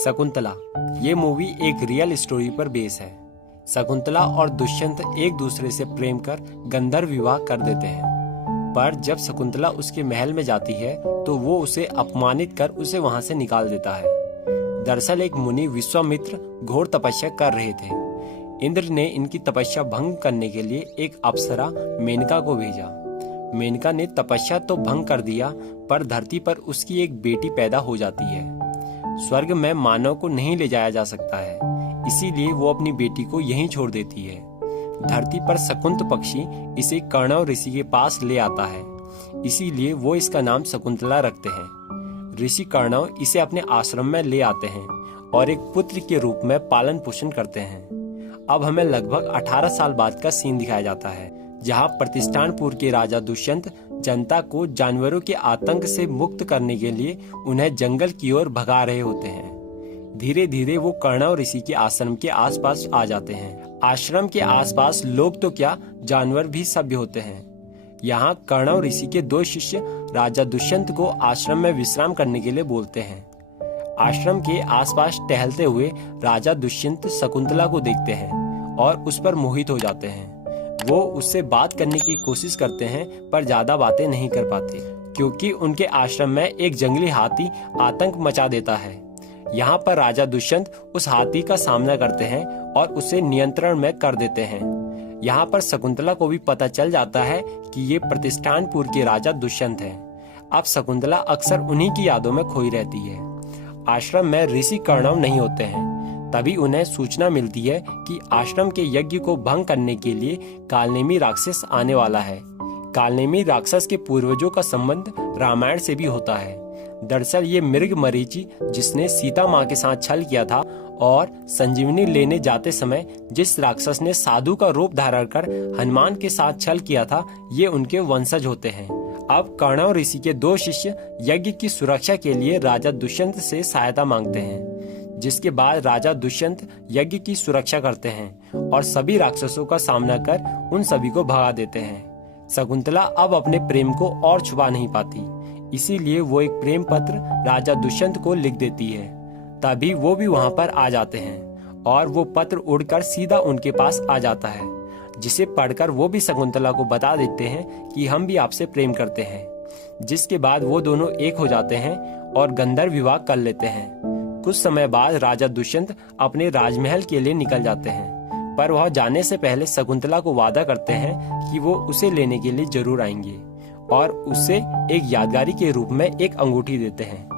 शकुंतला ये मूवी एक real story पर बेस है। शकुंतला और दुष्यंत एक दूसरे से प्रेम कर गंधर्व विवाह कर देते हैं, पर जब शकुंतला उसके महल में जाती है तो वो उसे अपमानित कर उसे वहां से निकाल देता है। दरअसल एक मुनि विश्वामित्र घोर तपस्या कर रहे थे। इंद्र ने इनकी तपस्या भंग करने के लिए एक अप्सरा मेनका को भेजा। मेनका ने तपस्या तो भंग कर दिया, पर धरती पर उसकी एक बेटी पैदा हो जाती है। स्वर्ग में मानव को नहीं ले जाया जा सकता है, इसीलिए वो अपनी बेटी को यहीं छोड़ देती है। धरती पर शकुंत पक्षी इसे कर्णव ऋषि के पास ले आता है, इसीलिए वो इसका नाम शकुंतला रखते हैं। ऋषि कर्णव इसे अपने आश्रम में ले आते हैं और एक पुत्र के रूप में पालन पोषण करते हैं। अब हमें लगभग 18 साल बाद का सीन दिखाया जाता है, जहाँ प्रतिष्ठानपुर के राजा दुष्यंत जनता को जानवरों के आतंक से मुक्त करने के लिए उन्हें जंगल की ओर भगा रहे होते हैं। धीरे धीरे वो कर्णव ऋषि के आश्रम के आसपास आ जाते हैं। आश्रम के आसपास लोग तो क्या, जानवर भी सभ्य होते हैं। यहाँ कर्णव ऋषि के 2 शिष्य राजा दुष्यंत को आश्रम में विश्राम करने के लिए बोलते हैं। आश्रम के आसपास टहलते हुए राजा दुष्यंत शकुंतला को देखते हैं और उस पर मोहित हो जाते हैं। वो उससे बात करने की कोशिश करते हैं, पर ज्यादा बातें नहीं कर पाते, क्योंकि उनके आश्रम में एक जंगली हाथी आतंक मचा देता है। यहाँ पर राजा दुष्यंत उस हाथी का सामना करते हैं और उसे नियंत्रण में कर देते हैं। यहाँ पर शकुंतला को भी पता चल जाता है कि ये प्रतिष्ठानपुर के राजा दुष्यंत हैं। अब शकुंतला अक्सर उन्हीं की यादों में खोई रहती है। आश्रम में ऋषि कर्णव नहीं होते हैं। तभी उन्हें सूचना मिलती है कि आश्रम के यज्ञ को भंग करने के लिए कालनेमी राक्षस आने वाला है। कालनेमी राक्षस के पूर्वजों का संबंध रामायण से भी होता है। दरअसल ये मृग मरीचि, जिसने सीता माँ के साथ छल किया था और संजीवनी लेने जाते समय जिस राक्षस ने साधु का रूप धारण कर हनुमान के साथ छल किया था, ये उनके वंशज होते हैं। अब कर्णव ऋषि के 2 शिष्य यज्ञ की सुरक्षा के लिए राजा दुष्यंत से सहायता मांगते हैं, जिसके बाद राजा दुष्यंत यज्ञ की सुरक्षा करते हैं और सभी राक्षसों का सामना कर उन सभी को भगा देते हैं। शकुंतला अब अपने प्रेम को और छुपा नहीं पाती, इसीलिए वो एक प्रेम पत्र राजा दुष्यंत को लिख देती है। तभी वो भी वहाँ पर आ जाते हैं और वो पत्र उड़कर सीधा उनके पास आ जाता है, जिसे पढ़कर वो भी शकुंतला को बता देते हैं कि हम भी आपसे प्रेम करते हैं। जिसके बाद वो दोनों एक हो जाते हैं और गंधर्व विवाह कर लेते हैं। कुछ समय बाद राजा दुष्यंत अपने राजमहल के लिए निकल जाते हैं, पर वह जाने से पहले शकुंतला को वादा करते हैं कि वो उसे लेने के लिए जरूर आएंगे और उसे एक यादगारी के रूप में एक अंगूठी देते हैं।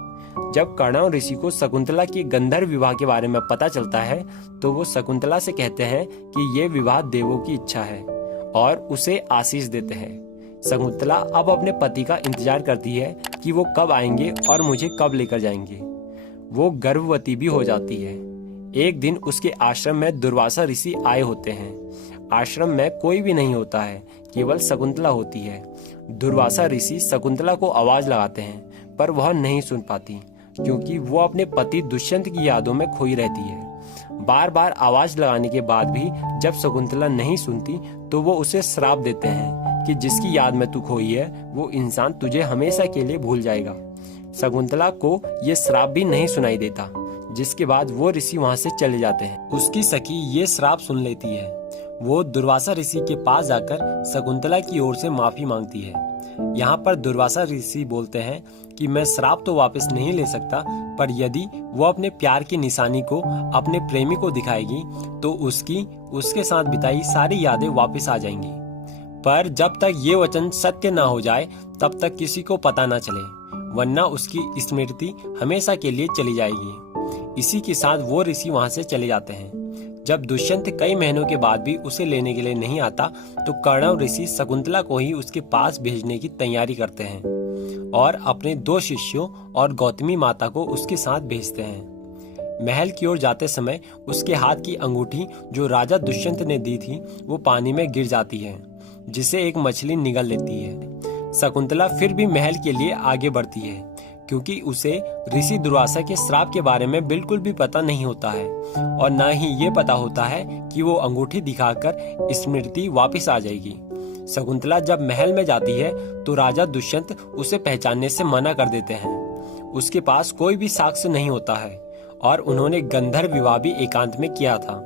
जब कर्णव ऋषि को शकुंतला के गंधर्व विवाह के बारे में पता चलता है, तो वो शकुंतला से कहते हैं कि ये विवाह देवों की इच्छा है और उसे आशीष देते हैं। शकुंतला अब अपने पति का इंतजार करती है कि वो कब आएंगे और मुझे कब लेकर जाएंगे। वो गर्भवती भी हो जाती है। एक दिन उसके आश्रम में दुर्वासा ऋषि आए होते हैं। आश्रम में कोई भी नहीं होता है, केवल शकुंतला होती है। दुर्वासा ऋषि शकुंतला को आवाज लगाते हैं, पर वह नहीं सुन पाती, क्योंकि वो अपने पति दुष्यंत की यादों में खोई रहती है। बार बार आवाज लगाने के बाद भी जब शकुंतला नहीं सुनती, तो वो उसे श्राप देते हैं कि जिसकी याद में तू खोई है, वो इंसान तुझे हमेशा के लिए भूल जाएगा। शकुंतला को ये श्राप भी नहीं सुनाई देता, जिसके बाद वो ऋषि वहाँ से चले जाते हैं। उसकी सखी ये श्राप सुन लेती है। वो दुर्वासा ऋषि के पास जाकर शकुंतला की ओर से माफी मांगती है। यहाँ पर दुर्वासा ऋषि बोलते हैं कि मैं श्राप तो वापस नहीं ले सकता, पर यदि वो अपने प्यार की निशानी को अपने प्रेमी को दिखाएगी तो उसके साथ बिताई सारी यादें वापस आ जाएंगी। पर जब तक ये वचन सत्य ना हो जाए, तब तक किसी को पता ना चले, वरना उसकी स्मृति हमेशा के लिए चली जाएगी। इसी के साथ वो ऋषि वहाँ से चले जाते हैं। जब दुष्यंत कई महीनों के बाद भी उसे लेने के लिए नहीं आता, तो कर्णव ऋषि शकुंतला को ही उसके पास भेजने की तैयारी करते हैं और अपने 2 शिष्यों और गौतमी माता को उसके साथ भेजते हैं। महल की ओर जाते समय उसके हाथ की अंगूठी जो राजा दुष्यंत ने दी थी, वो पानी में गिर जाती है, जिसे एक मछली निगल लेती है। शकुंतला फिर भी महल के लिए आगे बढ़ती है, क्योंकि उसे ऋषि दुर्वासा के श्राप के बारे में बिल्कुल भी पता नहीं होता है और न ही ये पता होता है कि वो अंगूठी दिखाकर स्मृति वापस आ जाएगी। शकुंतला जब महल में जाती है तो राजा दुष्यंत उसे पहचानने से मना कर देते हैं। उसके पास कोई भी साक्ष्य नहीं होता है और उन्होंने गंधर्व विवाह भी एकांत में किया था,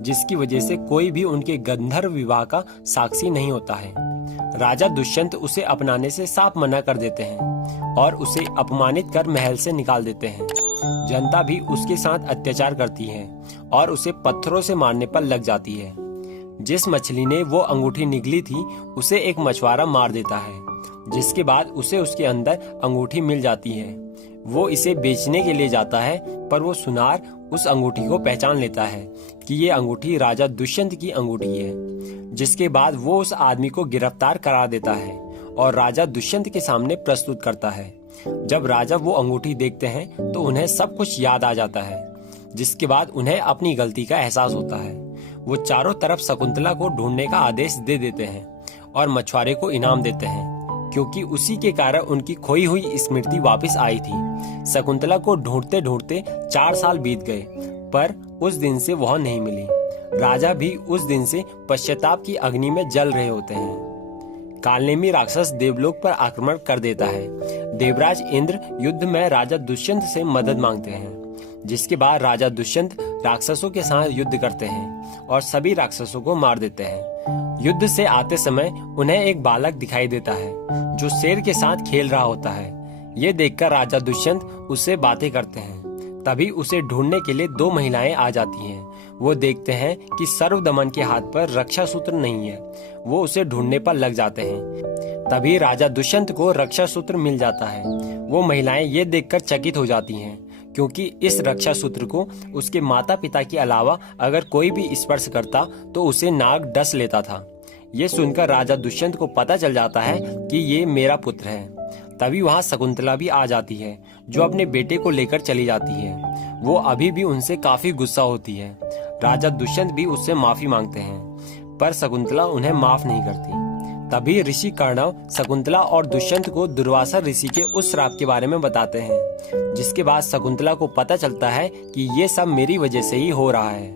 जिसकी वजह से कोई भी उनके गंधर्व विवाह का साक्षी नहीं होता है। राजा दुष्यंत उसे अपनाने से साफ मना कर देते हैं और उसे अपमानित कर महल से निकाल देते हैं। जनता भी उसके साथ अत्याचार करती है और उसे पत्थरों से मारने पर लग जाती है। जिस मछली ने वो अंगूठी निगली थी उसे एक मछुआरा मार देता है, जिसके बाद उसे उसके अंदर अंगूठी मिल जाती है। वो इसे बेचने के लिए जाता है, पर वो सुनार उस अंगूठी को पहचान लेता है कि ये अंगूठी राजा दुष्यंत की अंगूठी है, जिसके बाद वो उस आदमी को गिरफ्तार करा देता है और राजा दुष्यंत के सामने प्रस्तुत करता है। जब राजा वो अंगूठी देखते हैं तो उन्हें सब कुछ याद आ जाता है, जिसके बाद उन्हें अपनी गलती का एहसास होता है। वो चारों तरफ शकुंतला को ढूंढने का आदेश दे देते हैं और मछुआरे को इनाम देते हैं, क्योंकि उसी के कारण उनकी खोई हुई स्मृति वापस आई थी। शकुंतला को ढूंढते ढूंढते 4 साल बीत गए, पर उस दिन से वह नहीं मिली। राजा भी उस दिन से पश्चाताप की अग्नि में जल रहे होते हैं। कालनेमी राक्षस देवलोक पर आक्रमण कर देता है। देवराज इंद्र युद्ध में राजा दुष्यंत से मदद मांगते हैं, जिसके बाद राजा दुष्यंत राक्षसों के साथ युद्ध करते हैं और सभी राक्षसों को मार देते हैं। युद्ध से आते समय उन्हें एक बालक दिखाई देता है जो शेर के साथ खेल रहा होता है। ये देखकर राजा दुष्यंत उससे बातें करते हैं। तभी उसे ढूंढने के लिए 2 महिलाएं आ जाती हैं। वो देखते हैं कि सर्वदमन के हाथ पर रक्षा सूत्र नहीं है। वो उसे ढूंढने पर लग जाते हैं। तभी राजा दुष्यंत को रक्षा सूत्र मिल जाता है। वो महिलाएं ये देखकर चकित हो जाती हैं, क्योंकि इस रक्षा सूत्र को उसके माता पिता के अलावा अगर कोई भी स्पर्श करता तो उसे नाग डस लेता था। ये सुनकर राजा दुष्यंत को पता चल जाता है कि ये मेरा पुत्र है। तभी वहाँ शकुंतला भी आ जाती है, जो अपने बेटे को लेकर चली जाती है। वो अभी भी उनसे काफी गुस्सा होती है। राजा दुष्यंत भी उससे माफी मांगते हैं, पर शकुंतला उन्हें माफ नहीं करती। तभी ऋषि कर्णव शकुंतला और दुष्यंत को दुर्वासा ऋषि के उस श्राप के बारे में बताते हैं, जिसके बाद शकुंतला को पता चलता है कि ये सब मेरी वजह से ही हो रहा है।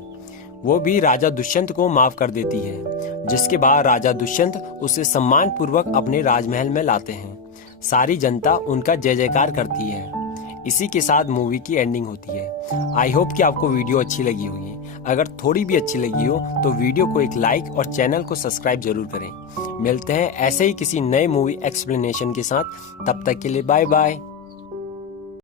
वो भी राजा दुष्यंत को माफ कर देती है, जिसके बाद राजा दुष्यंत उसे सम्मान पूर्वक अपने राजमहल में लाते हैं। सारी जनता उनका जय जयकार करती है। इसी के साथ मूवी की एंडिंग होती है। आई होप कि आपको वीडियो अच्छी लगी होगी। अगर थोड़ी भी अच्छी लगी हो तो वीडियो को एक लाइक और चैनल को सब्सक्राइब जरूर करें। मिलते हैं ऐसे ही किसी नए मूवी एक्सप्लेनेशन के साथ। तब तक के लिए बाय बाय।